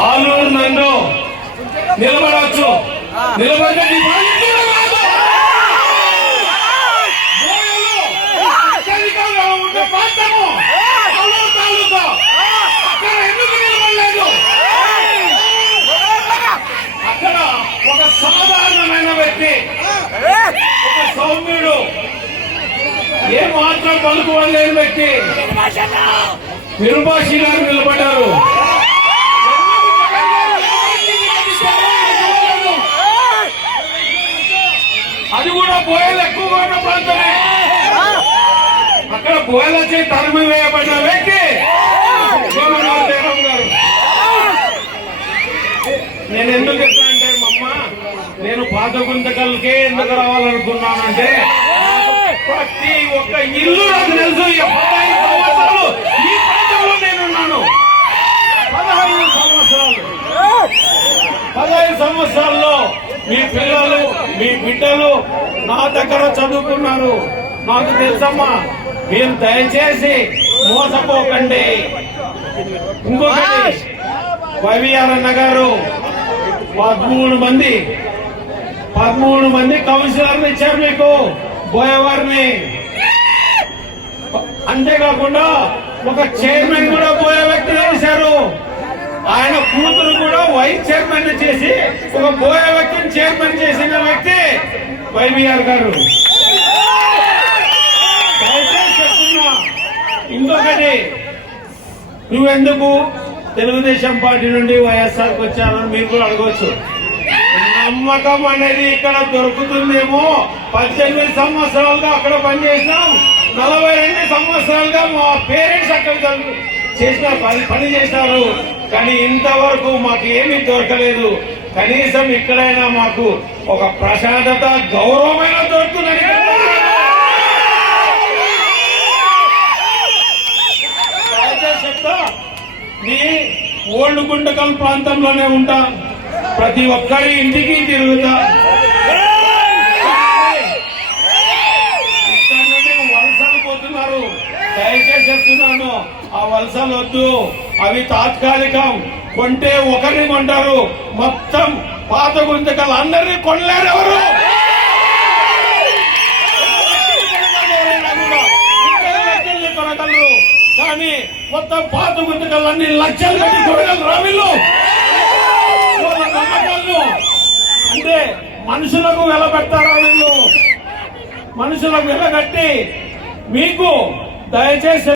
ఆలూరు నన్ను నిలబడవచ్చు, నిలబడితే ఉండే ప్రాంతము ఆలూరు తాలూకా అక్కడ ఎందుకు నిలబడలేదు? అక్కడ ఒక సాధారణమైన వ్యక్తి, ఒక సౌమ్యుడు, ఏ మాత్రం పలుకువలేని వ్యక్తి విరుపాక్షి గారు నిలబడ్డారు. అది కూడా బోయలు ఎక్కువగా ఉన్న ప్రాంతమే. అక్కడ బోయలు వచ్చి తరిమి వేయబడిన వ్యక్తి జయరామ్ గారు. నేను ఎందుకు చెప్తానంటే అమ్మ, నేను పాత గుంతకల్కే ఎందుకు రావాలనుకున్నానంటే ప్రతి ఒక్క ఇల్లు నాకు తెలుసు. 15 సంవత్సరాలు ఈ ప్రాంతంలో నేనున్నాను. 15 సంవత్సరాల్లో మీ పిల్లలు, మీ బిడ్డలు నా దగ్గర చదువుకున్నారు. నాకు తెలుసమ్మా, మీరు దయచేసి మోసపోకండి. ఇంకొకటి, వైవిఆర్ అన్న గారు 13 మంది కౌన్సిలర్లు ఇచ్చారు మీకు, బోయవారిని. అంతేకాకుండా ఒక చైర్మన్ కూడా బోయే వ్యక్తి చేశారు. ఆయన కూతురు కూడా వైస్ చైర్మన్ చేసి ఒక బోయే వ్యక్తిని చైర్మన్ చేసిన వ్యక్తి వైవిఆర్ గారు. ఇంకొకటి, నువ్వెందుకు తెలుగుదేశం పార్టీ నుండి వైఎస్ఆర్కి వచ్చారని మీరు కూడా అడగవచ్చు. నమ్మకం అనేది ఇక్కడ దొరుకుతుందేమో. 18 సంవత్సరాలుగా అక్కడ పనిచేసినాం. 42 సంవత్సరాలుగా మా పేరెంట్స్ అక్కడ చేసిన పని చేశారు. కానీ ఇంతవరకు మాకు ఏమీ దొరకలేదు. కనీసం ఇక్కడైనా మాకు ఒక ప్రశాంతత, గౌరవమైన దొరుకుతుందని చెప్తా. మీ ఓల్డ్ గుంటకల్ ప్రాంతంలోనే ఉంటా, ప్రతి ఒక్కరి ఇంటికి తిరుగుతా. ఇక్కడ నుండి వలసలు పోతున్నారు. దయచేసి చెప్తున్నాను, ఆ వలసలు వద్దు. అవి తాత్కాలికం. కొంటే ఒకరిని కొంటారు, మొత్తం పాత గుంతకలు అందరినీ కొనలేరు ఎవరు. కొనగలరు, కానీ మొత్తం పాత గుంతకలన్నీ లక్షలు పెట్టి కొనగలరు. వీళ్ళు అంటే మనుషులకు వెలబెడతారా? వీళ్ళు మనుషులకు వెలగట్టి మీకు దయచేసి